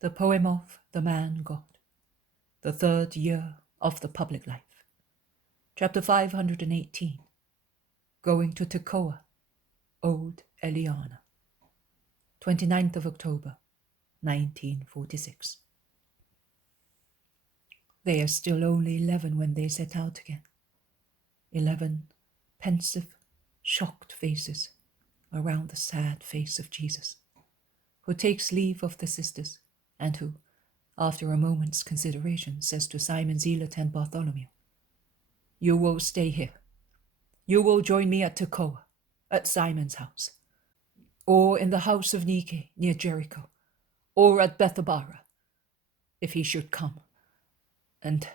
The poem of the man God, the third year of the public life. Chapter 518. Going to Tekoah, Old Elianna. 29th of October, 1946. They are still only 11 when they set out again. 11 pensive, shocked faces around the sad face of Jesus, who takes leave of the sisters, and who, after a moment's consideration, says to Simon Zealot and Bartholomew, "You will stay here. You will join me at Tekoah, at Simon's house, or in the house of Nike near Jericho, or at Bethabara, if he should come, and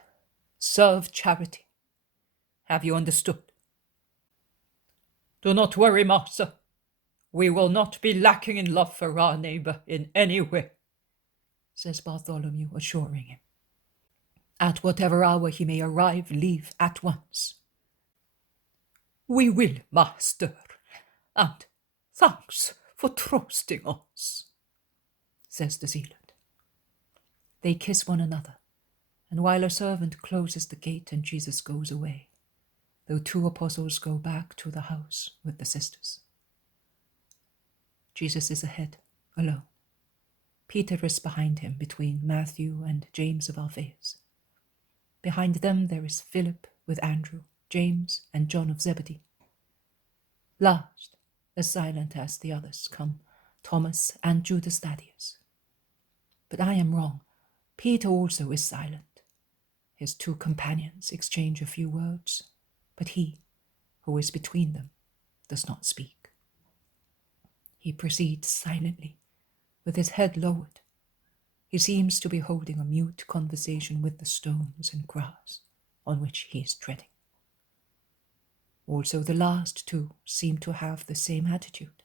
serve charity. Have you understood?" "Do not worry, Master. We will not be lacking in love for our neighbor in any way," says Bartholomew, assuring him. "At whatever hour he may arrive, leave at once." "We will, Master, and thanks for trusting us," says the zealot. They kiss one another, and while a servant closes the gate and Jesus goes away, the two apostles go back to the house with the sisters. Jesus is ahead, alone. Peter is behind him, between Matthew and James of Alphaeus. Behind them there is Philip with Andrew, James, and John of Zebedee. Last, as silent as the others, come Thomas and Judas Thaddeus. But I am wrong. Peter also is silent. His two companions exchange a few words, but he, who is between them, does not speak. He proceeds silently, with his head lowered. He seems to be holding a mute conversation with the stones and grass on which he is treading. Also, the last two seem to have the same attitude.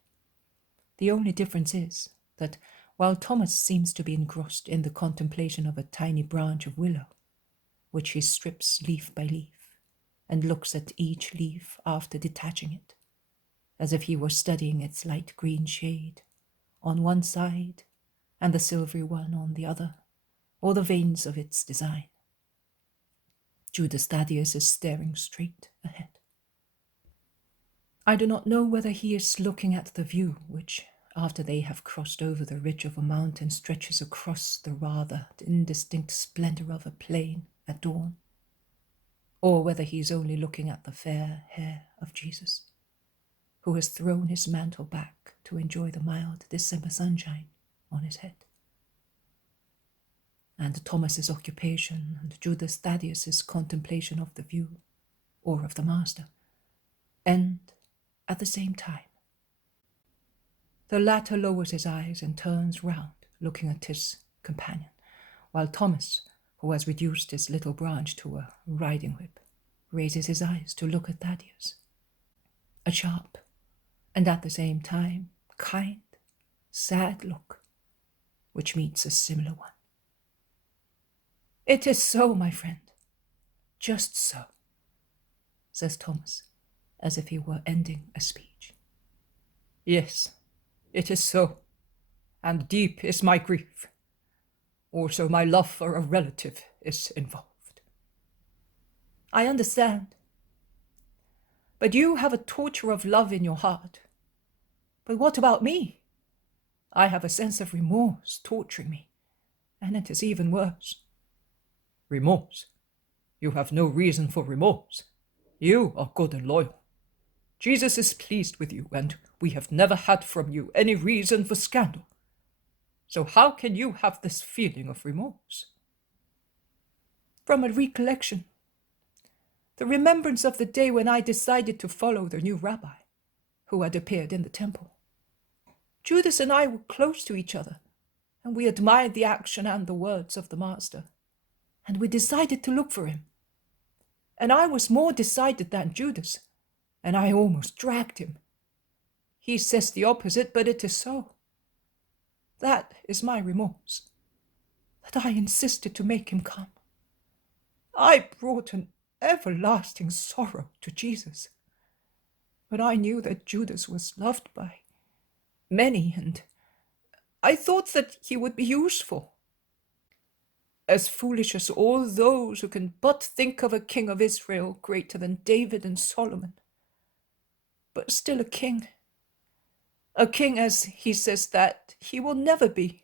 The only difference is that while Thomas seems to be engrossed in the contemplation of a tiny branch of willow, which he strips leaf by leaf, and looks at each leaf after detaching it, as if he were studying its light green shade on one side and the silvery one on the other, or the veins of its design. Judas Thaddeus is staring straight ahead. I do not know whether he is looking at the view which, after they have crossed over the ridge of a mountain, stretches across the rather indistinct splendor of a plain at dawn, or whether he is only looking at the fair hair of Jesus, who has thrown his mantle back to enjoy the mild December sunshine on his head. And Thomas's occupation and Judas Thaddeus's contemplation of the view, or of the Master, end at the same time. The latter lowers his eyes and turns round, looking at his companion, while Thomas, who has reduced his little branch to a riding whip, raises his eyes to look at Thaddeus. A sharp, and at the same time kind, sad look, which meets a similar one. "It is so, my friend, just so," says Thomas, as if he were ending a speech. "Yes, it is so, and deep is my grief. Also my love for a relative is involved." "I understand. But you have a torture of love in your heart. But what about me? I have a sense of remorse torturing me, and it is even worse." "Remorse? You have no reason for remorse. You are good and loyal. Jesus is pleased with you, and we have never had from you any reason for scandal. So how can you have this feeling of remorse?" "From a recollection. The remembrance of the day when I decided to follow the new rabbi, who had appeared in the temple. Judas and I were close to each other, and we admired the action and the words of the Master, and we decided to look for him. And I was more decided than Judas, and I almost dragged him. He says the opposite, but it is so. That is my remorse, that I insisted to make him come. I brought an everlasting sorrow to Jesus, but I knew that Judas was loved by many, and I thought that he would be useful as foolish as all those who can but think of a king of Israel greater than David and Solomon. But still a king as he says that he will never be.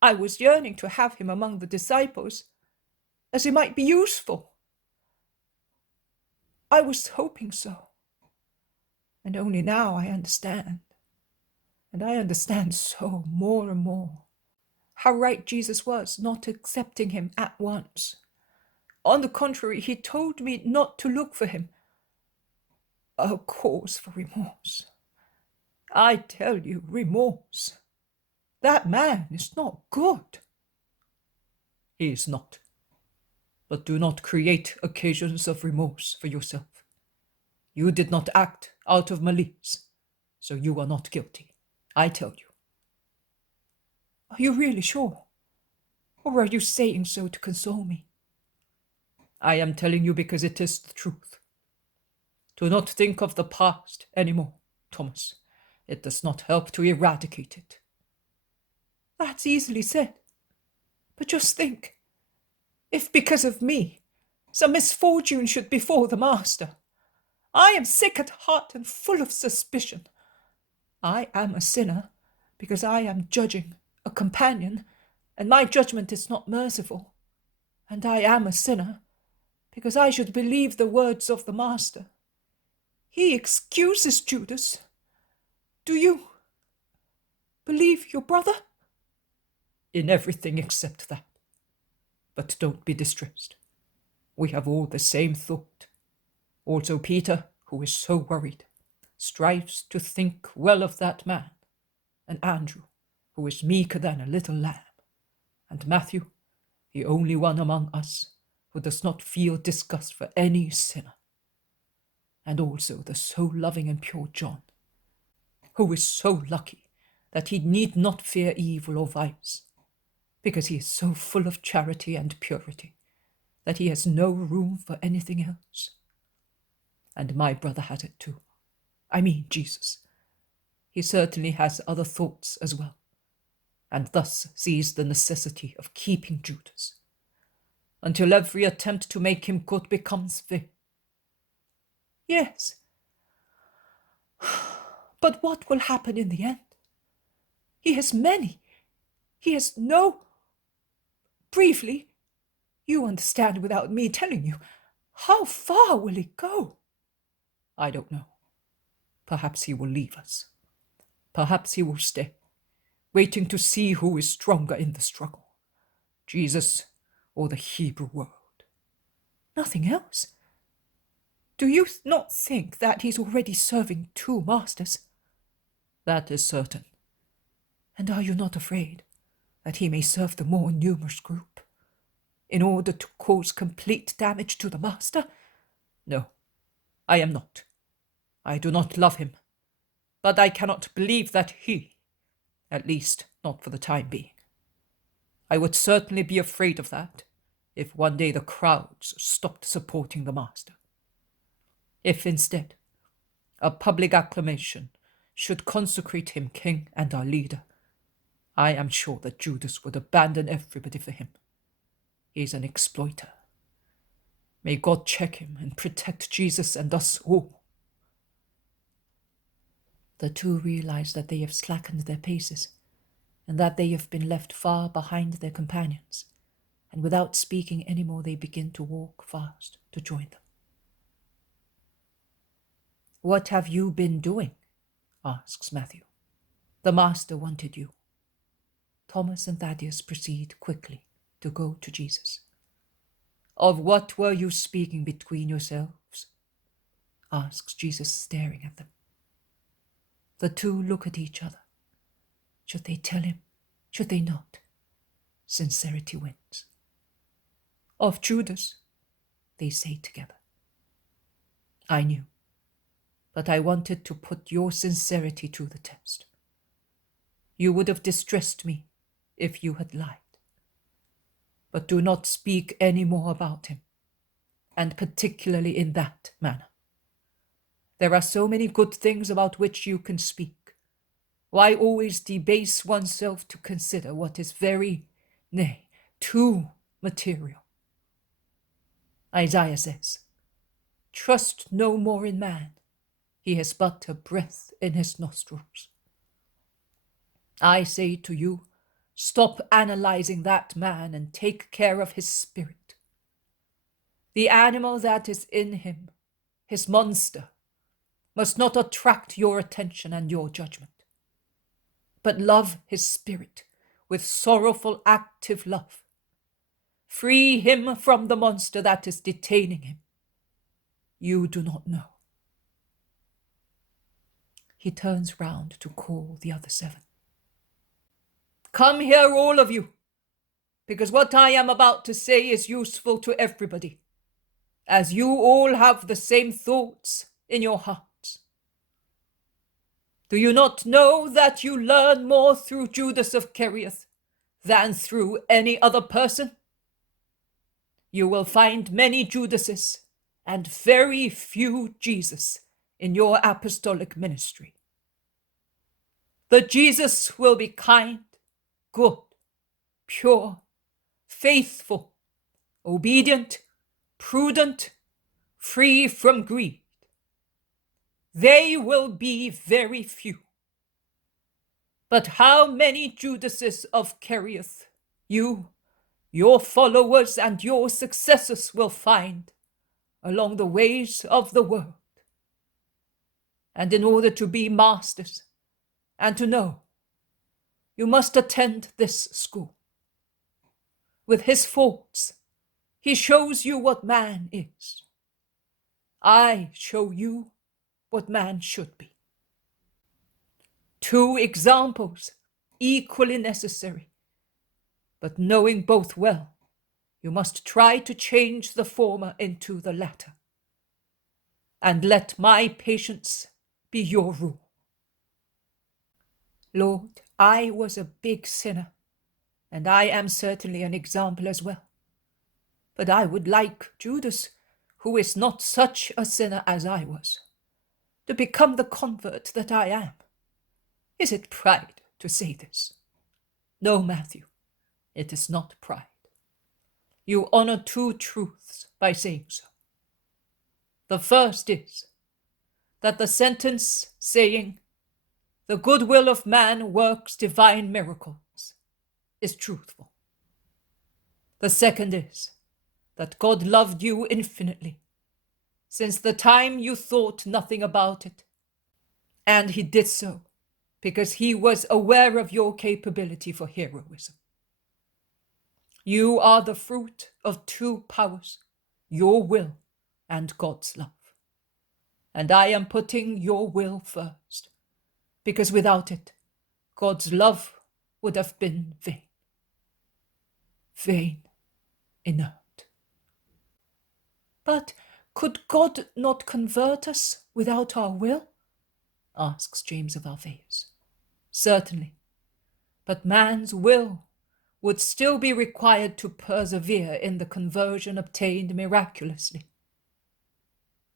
I was yearning to have him among the disciples, as he might be useful. I was hoping so. And only now I understand. And I understand so more and more how right Jesus was not accepting him at once. On the contrary, he told me not to look for him. A cause for remorse. I tell you, remorse. That man is not good. He is not. But do not create occasions of remorse for yourself. You did not act out of malice, so you are not guilty, I tell you. Are you really sure? Or are you saying so to console me? I am telling you because it is the truth. Do not think of the past anymore, Thomas. It does not help to eradicate it. That's easily said. But just think, if because of me some misfortune should befall the Master, I am sick at heart and full of suspicion. I am a sinner because I am judging a companion, and my judgment is not merciful. And I am a sinner because I should believe the words of the Master. He excuses Judas. Do you believe your brother? In everything except that. But don't be distressed. We have all the same thought. Also Peter, who is so worried, strives to think well of that man, and Andrew, who is meeker than a little lamb, and Matthew, the only one among us who does not feel disgust for any sinner, and also the so loving and pure John, who is so lucky that he need not fear evil or vice, because he is so full of charity and purity that he has no room for anything else. And my brother has it too. I mean Jesus. He certainly has other thoughts as well, and thus sees the necessity of keeping Judas, until every attempt to make him good becomes vain. Yes, but what will happen in the end? He has many. He has no... Briefly, you understand without me telling you. How far will he go? I don't know. Perhaps he will leave us. Perhaps he will stay, waiting to see who is stronger in the struggle, Jesus or the Hebrew world. Nothing else? Do you not think that he's already serving two masters? That is certain. And are you not afraid that he may serve the more numerous group in order to cause complete damage to the master? No, I am not. I do not love him, but I cannot believe that he, at least not for the time being. I would certainly be afraid of that if one day the crowds stopped supporting the master. If instead a public acclamation should consecrate him king and our leader, I am sure that Judas would abandon everybody for him. He is an exploiter. May God check him and protect Jesus and us all. The two realize that they have slackened their paces, and that they have been left far behind their companions, and without speaking any more they begin to walk fast to join them. What have you been doing? Asks Matthew. The master wanted you. Thomas and Thaddeus proceed quickly to go to Jesus. Of what were you speaking between yourselves? Asks Jesus, staring at them. The two look at each other. Should they tell him? Should they not? Sincerity wins. Of Judas, they say together. I knew, but I wanted to put your sincerity to the test. You would have distressed me if you had lied. But do not speak any more about him, and particularly in that manner. There are so many good things about which you can speak. Why always debase oneself to consider what is very, nay, too material. Isaiah says, "Trust no more in man. He has but a breath in his nostrils." I say to you, stop analyzing that man and take care of his spirit. The animal that is in him, his monster, must not attract your attention and your judgment, but love his spirit with sorrowful, active love. Free him from the monster that is detaining him. You do not know. He turns round to call the other 7. Come here, all of you, because what I am about to say is useful to everybody, as you all have the same thoughts in your hearts. Do you not know that you learn more through Judas of Kerioth than through any other person? You will find many Judases and very few Jesus in your apostolic ministry. The Jesus will be kind, good, pure, faithful, obedient, prudent, free from greed. They will be very few. But how many Judases of Kerioth you, your followers, and your successors will find along the ways of the world? And in order to be masters and to know, you must attend this school. With his faults, he shows you what man is. I show you what man should be. 2 examples, equally necessary. But knowing both well, you must try to change the former into the latter. And let my patience be your rule. Lord, I was a big sinner, and I am certainly an example as well. But I would like Judas, who is not such a sinner as I was, to become the convert that I am. Is it pride to say this? No, Matthew, it is not pride. You honor 2 truths by saying so. The first is that the sentence saying, "The goodwill of man works divine miracles," is truthful. The second is that God loved you infinitely since the time you thought nothing about it, and he did so because he was aware of your capability for heroism. You are the fruit of 2 powers, your will and God's love. And I am putting your will first, because without it, God's love would have been vain. Vain, inert. But could God not convert us without our will? Asks James of Alphaeus. Certainly, but man's will would still be required to persevere in the conversion obtained miraculously.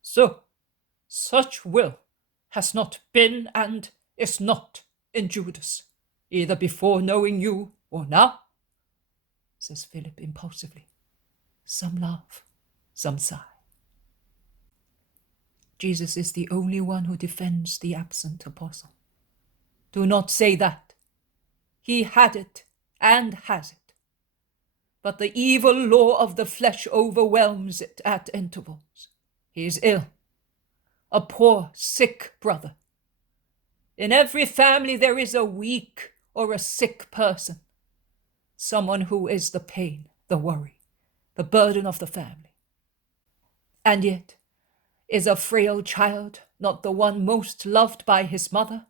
So, such will has not been and is not in Judas, either before knowing you or now, says Philip impulsively. Some laugh, some sigh. Jesus is the only one who defends the absent apostle. Do not say that. He had it and has it. But the evil law of the flesh overwhelms it at intervals. He is ill, a poor, sick brother. In every family there is a weak or a sick person, someone who is the pain, the worry, the burden of the family. And yet, is a frail child not the one most loved by his mother?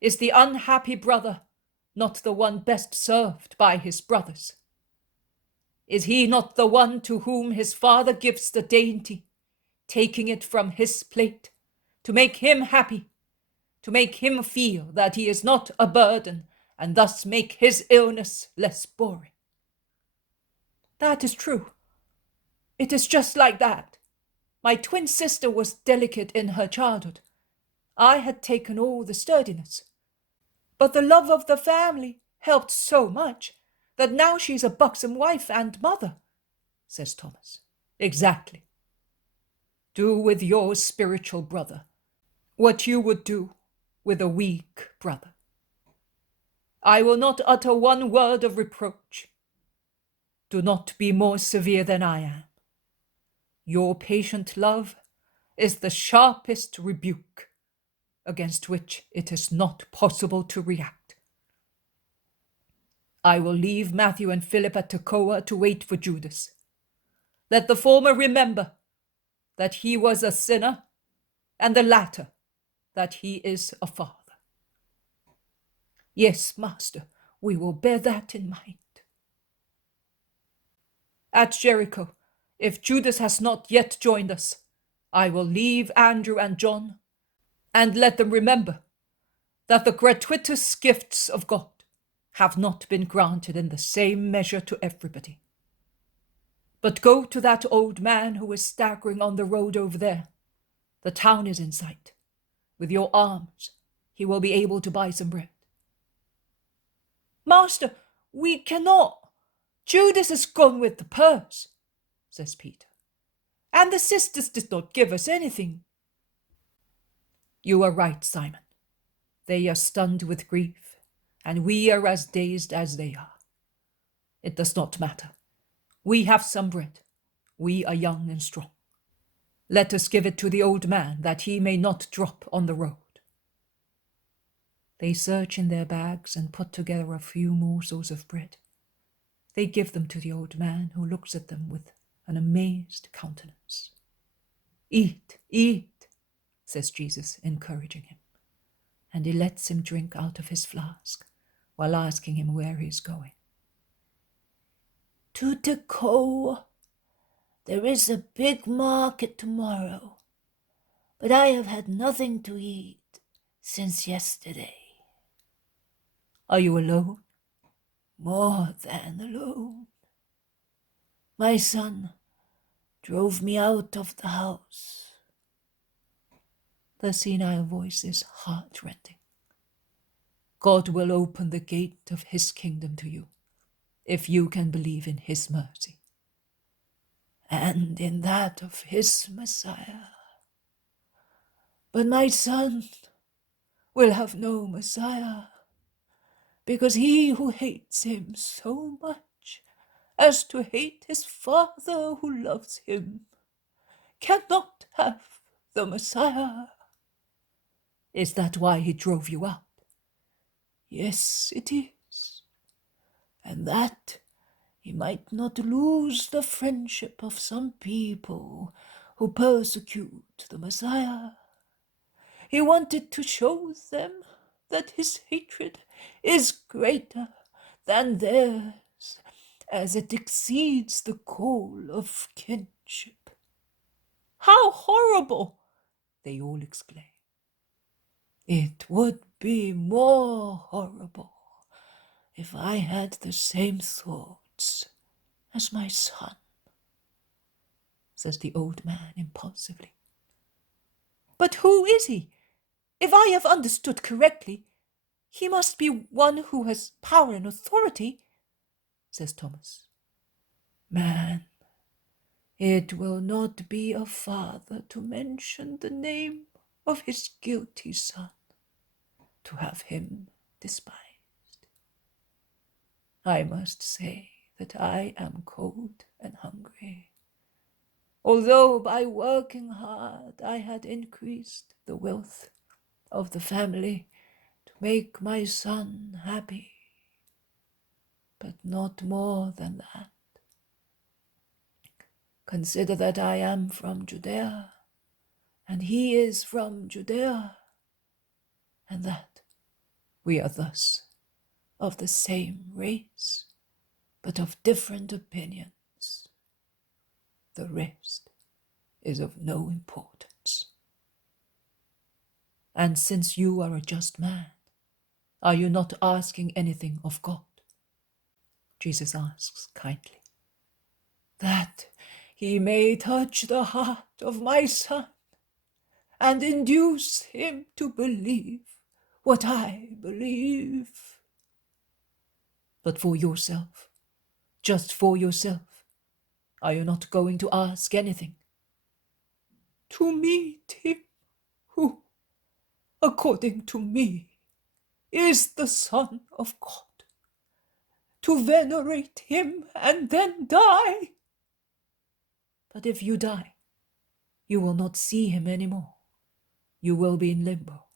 Is the unhappy brother not the one best served by his brothers? Is he not the one to whom his father gives the dainty, taking it from his plate, to make him happy, to make him feel that he is not a burden, and thus make his illness less boring? That is true. It is just like that. My twin sister was delicate in her childhood. I had taken all the sturdiness. But the love of the family helped so much that now she's a buxom wife and mother, says Thomas. Exactly. Do with your spiritual brother what you would do with a weak brother. I will not utter one word of reproach. Do not be more severe than I am. Your patient love is the sharpest rebuke against which it is not possible to react. I will leave Matthew and Philip at Tekoah to wait for Judas. Let the former remember that he was a sinner, and the latter that he is a father. Yes, Master, we will bear that in mind. At Jericho, if Judas has not yet joined us, I will leave Andrew and John, and let them remember that the gratuitous gifts of God have not been granted in the same measure to everybody. But go to that old man who is staggering on the road over there. The town is in sight. With your alms, he will be able to buy some bread. Master, we cannot. Judas is gone with the purse, says Peter. And the sisters did not give us anything. You are right, Simon. They are stunned with grief, and we are as dazed as they are. It does not matter. We have some bread. We are young and strong. Let us give it to the old man, that he may not drop on the road. They search in their bags and put together a few morsels of bread. They give them to the old man, who looks at them with an amazed countenance. Eat, eat, says Jesus, encouraging him, and he lets him drink out of his flask, while asking him where he is going. To Tekoah. There is a big market tomorrow, but I have had nothing to eat since yesterday. Are you alone? More than alone. My son drove me out of the house. The senile voice is heart-rending. God will open the gate of his kingdom to you, if you can believe in his mercy, and in that of his Messiah. But my son will have no Messiah, because he who hates him so much as to hate his Father who loves him cannot have the Messiah. Is that why he drove you out? Yes, it is. And that he might not lose the friendship of some people who persecute the Messiah. He wanted to show them that his hatred is greater than theirs, as it exceeds the call of kinship. How horrible! They all exclaim. It would be more horrible if I had the same thoughts as my son, says the old man impulsively. But who is he? If I have understood correctly, he must be one who has power and authority, says Thomas. Man, it will not be a father to mention the name of his guilty son, to have him despised. I must say that I am cold and hungry, although by working hard I had increased the wealth of the family to make my son happy, but not more than that. Consider that I am from Judea, and he is from Judea, and that we are thus of the same race, but of different opinions. The rest is of no importance. And since you are a just man, are you not asking anything of God? Jesus asks kindly. That he may touch the heart of my son and induce him to believe what I believe. But for yourself, Just for yourself? Are you not going to ask anything? To meet him who, according to me, is the Son of God. To venerate him and then die. But if you die, you will not see him anymore. You will be in limbo.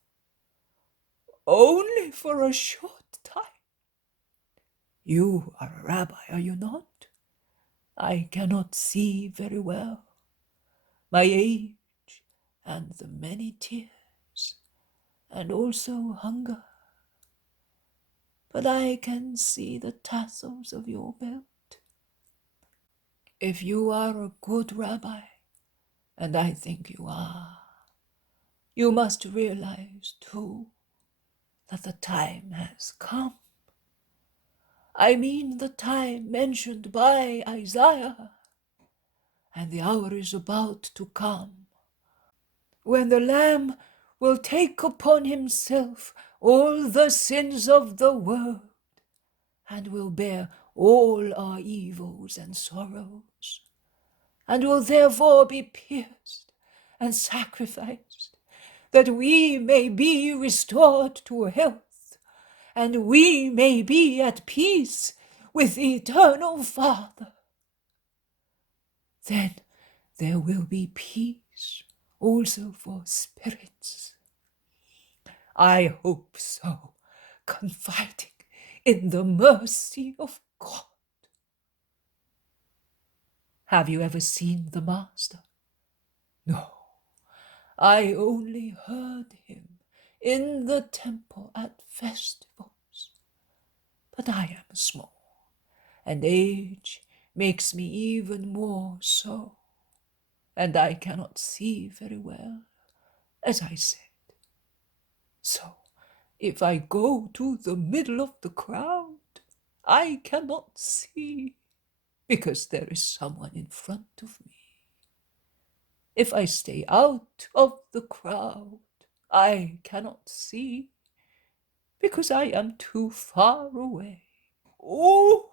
Only for a short time. You are a rabbi, are you not? I cannot see very well. My age and the many tears, and also hunger. But I can see the tassels of your belt. If you are a good rabbi, and I think you are, you must realize, too, that the time has come. I mean the time mentioned by Isaiah, and the hour is about to come, when the Lamb will take upon himself all the sins of the world, and will bear all our evils and sorrows, and will therefore be pierced and sacrificed, that we may be restored to health, and we may be at peace with the eternal Father. Then there will be peace also for spirits. I hope so, confiding in the mercy of God. Have you ever seen the Master? No, I only heard him in the temple at festivals. But I am small, and age makes me even more so, and I cannot see very well, as I said. So, if I go to the middle of the crowd, I cannot see, because there is someone in front of me. If I stay out of the crowd, I cannot see, because I am too far away. Oh,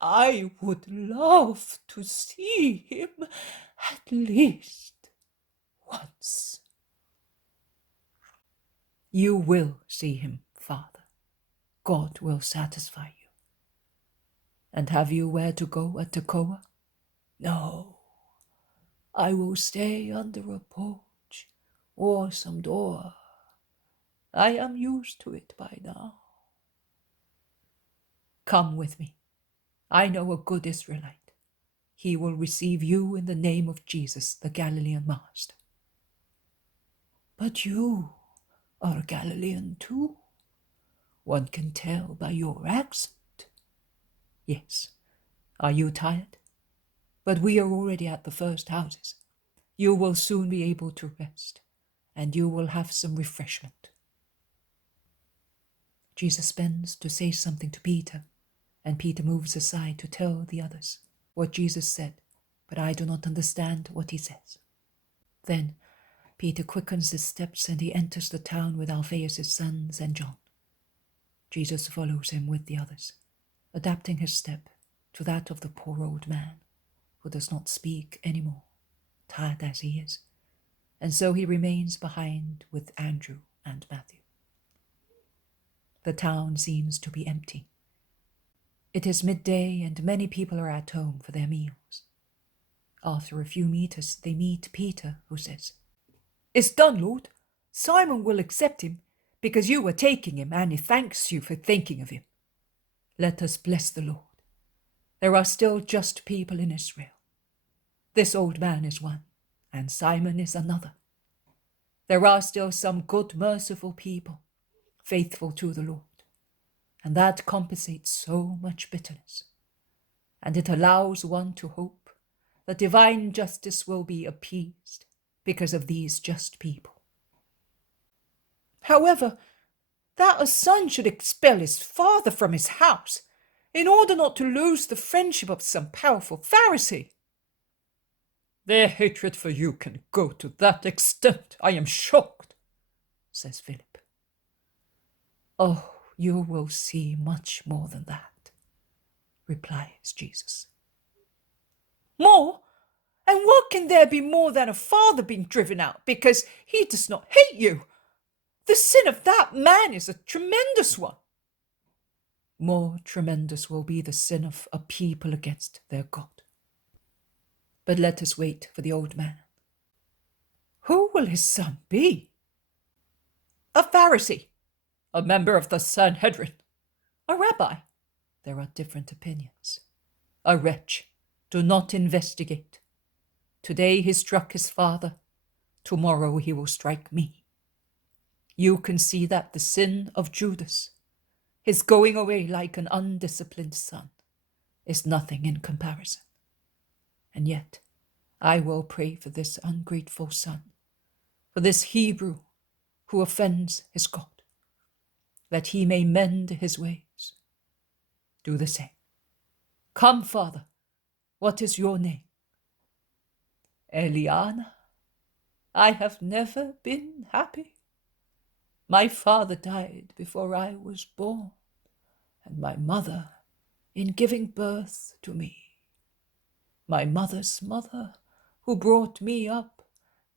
I would love to see him at least once. You will see him, Father. God will satisfy you. And have you where to go at Tekoah? No, I will stay under a porch or some door. I am used to it by now. Come with me. I know a good Israelite. He will receive you in the name of Jesus, the Galilean Master. But you are a Galilean too. One can tell by your accent. Yes. Are you tired? But we are already at the first houses. You will soon be able to rest, and you will have some refreshment. Jesus bends to say something to Peter, and Peter moves aside to tell the others what Jesus said, but I do not understand what he says. Then Peter quickens his steps, and he enters the town with Alphaeus' sons and John. Jesus follows him with the others, adapting his step to that of the poor old man, who does not speak any more, tired as he is, and so he remains behind with Andrew and Matthew. The town seems to be empty. It is midday, and many people are at home for their meals. After a few meters, they meet Peter, who says, "It's done, Lord. Simon will accept him, because you are taking him, and he thanks you for thinking of him. Let us bless the Lord. There are still just people in Israel. This old man is one, and Simon is another. There are still some good, merciful people, faithful to the Lord, and that compensates so much bitterness, and it allows one to hope that divine justice will be appeased because of these just people. However, that a son should expel his father from his house in order not to lose the friendship of some powerful Pharisee. Their hatred for you can go to that extent. I am shocked," says Philip. "Oh, you will see much more than that. replies Jesus. More? And what can there be more than a father being driven out because he does not hate you? The sin of that man is a tremendous one. More tremendous will be the sin of a people against their God. But let us wait for the old man. Who will his son be? A Pharisee, a member of the Sanhedrin, a rabbi. There are different opinions. A wretch, do not investigate. Today he struck his father, tomorrow he will strike me. You can see that the sin of Judas, his going away like an undisciplined son, is nothing in comparison. And yet I will pray for this ungrateful son, for this Hebrew who offends his God, that he may mend his ways. Do the same. Come, Father, what is your name? Elianna. I have never been happy. My father died before I was born, and my mother in giving birth to me. My mother's mother, who brought me up,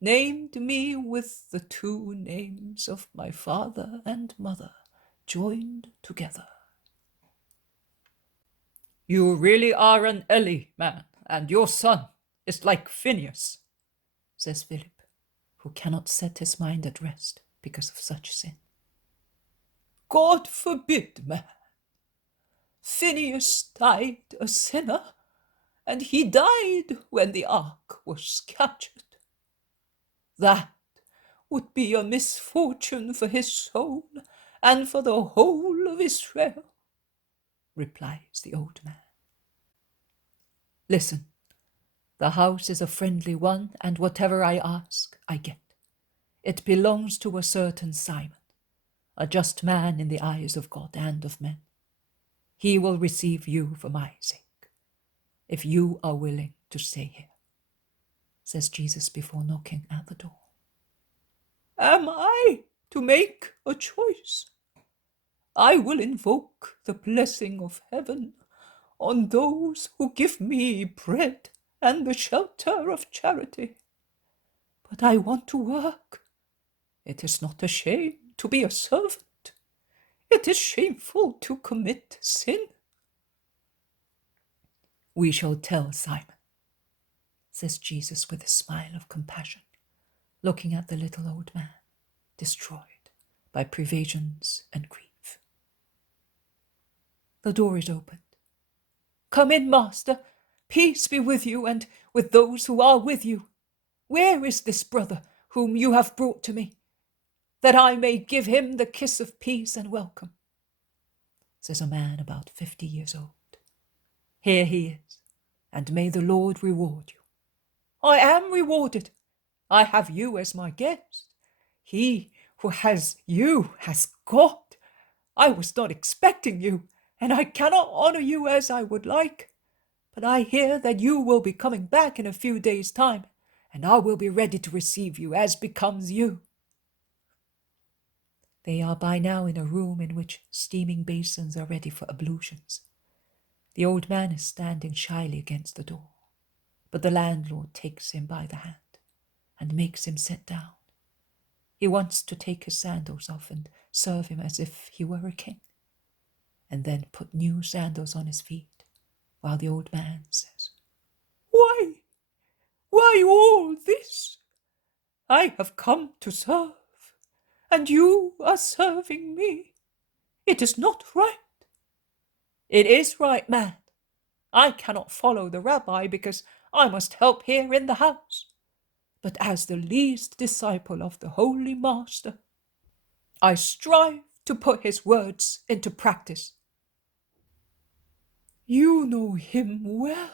named me with the two names of my father and mother joined together. You really are an Eli man, and your son is like Phineas, says Philip, who cannot set his mind at rest because of such sin. God forbid, man. Phineas died a sinner, and he died when the ark was captured. That would be a misfortune for his soul and for the whole of Israel, replies the old man. Listen, the house is a friendly one, and whatever I ask, I get. It belongs to a certain Simon, a just man in the eyes of God and of men. He will receive you for my sake, if you are willing to stay here, says Jesus before knocking at the door. Am I to make a choice? I will invoke the blessing of heaven on those who give me bread and the shelter of charity. But I want to work. It is not a shame to be a servant. It is shameful to commit sin. We shall tell Simon, says Jesus with a smile of compassion, looking at the little old man, destroyed by privations and grief. The door is opened. Come in, Master. Peace be with you and with those who are with you. Where is this brother whom you have brought to me, that I may give him the kiss of peace and welcome? Says a man about 50 years old. Here he is, and may the Lord reward you. I am rewarded. I have you as my guest. He who has you has God. I was not expecting you, and I cannot honor you as I would like. But I hear that you will be coming back in a few days' time, and I will be ready to receive you as becomes you. They are by now in a room in which steaming basins are ready for ablutions. The old man is standing shyly against the door, but the landlord takes him by the hand and makes him sit down. He wants to take his sandals off and serve him as if he were a king, and then put new sandals on his feet, while the old man says, Why all this? I have come to serve, and you are serving me. It is not right. It is right, man. I cannot follow the rabbi because I must help here in the house. But as the least disciple of the Holy Master, I strive to put his words into practice. You know him well.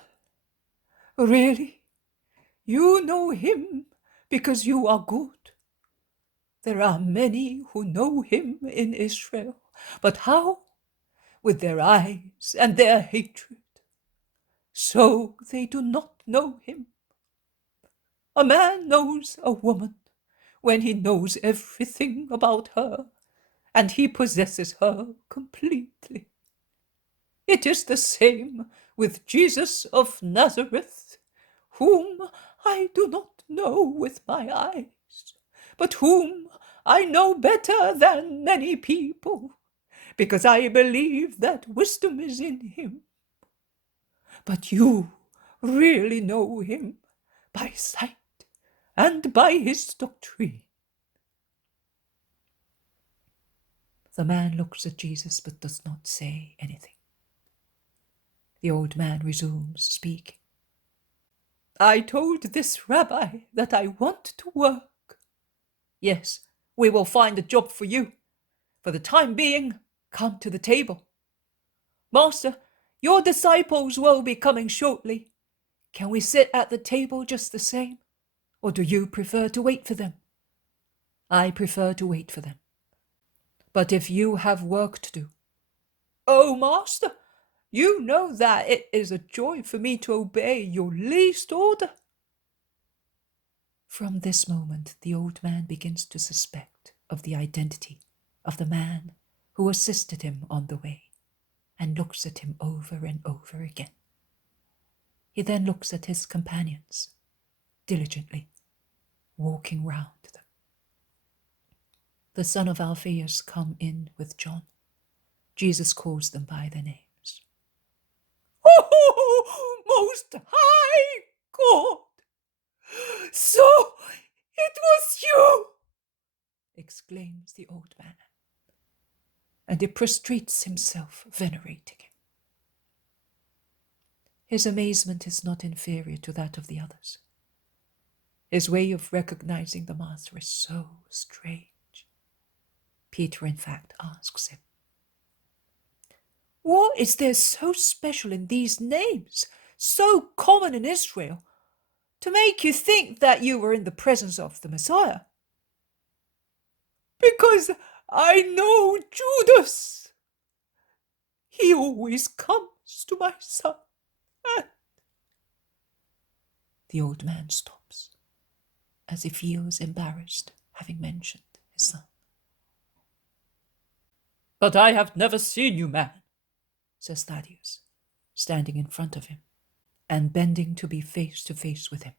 Really? You know him because you are good. There are many who know him in Israel, but how? With their eyes and their hatred. So they do not know him. A man knows a woman when he knows everything about her, and he possesses her completely. It is the same with Jesus of Nazareth, whom I do not know with my eyes, but whom I know better than many people, because I believe that wisdom is in him. But you really know him by sight and by his doctrine. The man looks at Jesus but does not say anything. The old man resumes speaking. I told this rabbi that I want to work. Yes, we will find a job for you. For the time being, come to the table. Master, your disciples will be coming shortly. Can we sit at the table just the same? Or do you prefer to wait for them? I prefer to wait for them. But if you have work to do, oh, Master, you know that it is a joy for me to obey your least order. From this moment, the old man begins to suspect of the identity of the man who assisted him on the way, and looks at him over and over again. He then looks at his companions, diligently, walking round them. The son of Alphaeus come in with John. Jesus calls them by their names. Oh, most high God! So it was you! Exclaims the old man, and he prostrates himself, venerating him. His amazement is not inferior to that of the others. His way of recognizing the master is so strange. Peter, in fact, asks him, what is there so special in these names, so common in Israel, to make you think that you were in the presence of the Messiah? Because I know Judas. He always comes to my son. The old man stops, as he feels embarrassed, having mentioned his son. But I have never seen you, man, says Thaddeus, standing in front of him, and bending to be face to face with him.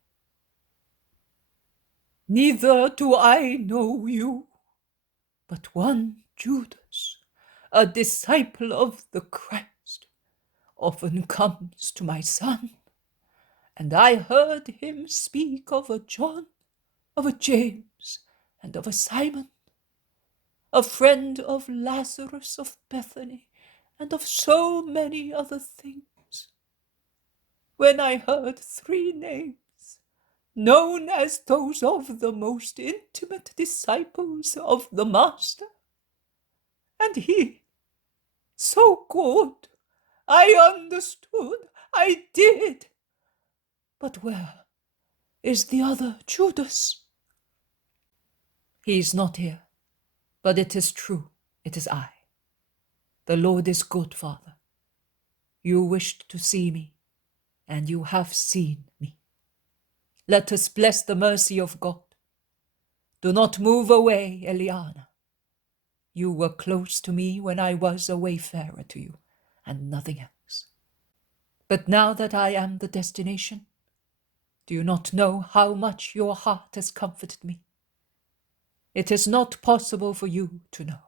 Neither do I know you, but one Judas, a disciple of the Christ, often comes to my son, and I heard him speak of a John, of a James, and of a Simon, a friend of Lazarus of Bethany, and of so many other things. When I heard 3 names, known as those of the most intimate disciples of the Master, and he, so good, I understood, I did. But where is the other Judas? He is not here, but it is true, it is I. The Lord is good, Father. You wished to see me, and you have seen me. Let us bless the mercy of God. Do not move away, Elianna. You were close to me when I was a wayfarer to you, and nothing else. But now that I am the destination, do you not know how much your heart has comforted me? It is not possible for you to know.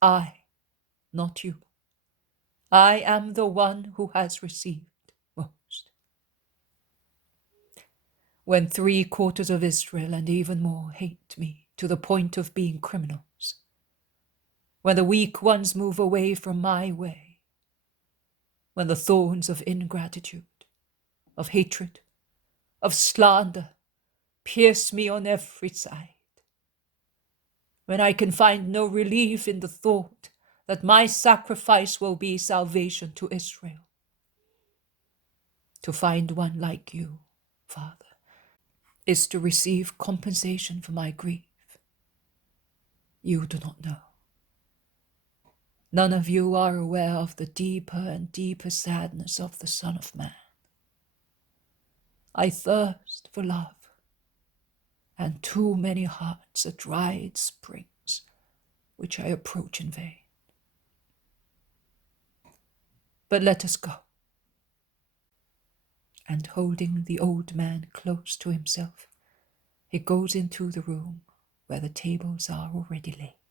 I, not you. I am the one who has received most. When 3/4 of Israel and even more hate me to the point of being criminals, when the weak ones move away from my way, when the thorns of ingratitude, of hatred, of slander pierce me on every side, when I can find no relief in the thought that my sacrifice will be salvation to Israel, to find one like you, Father, is to receive compensation for my grief. You do not know. None of you are aware of the deeper and deeper sadness of the Son of Man. I thirst for love, and too many hearts are dried springs, which I approach in vain. But let us go. And holding the old man close to himself, he goes into the room where the tables are already laid.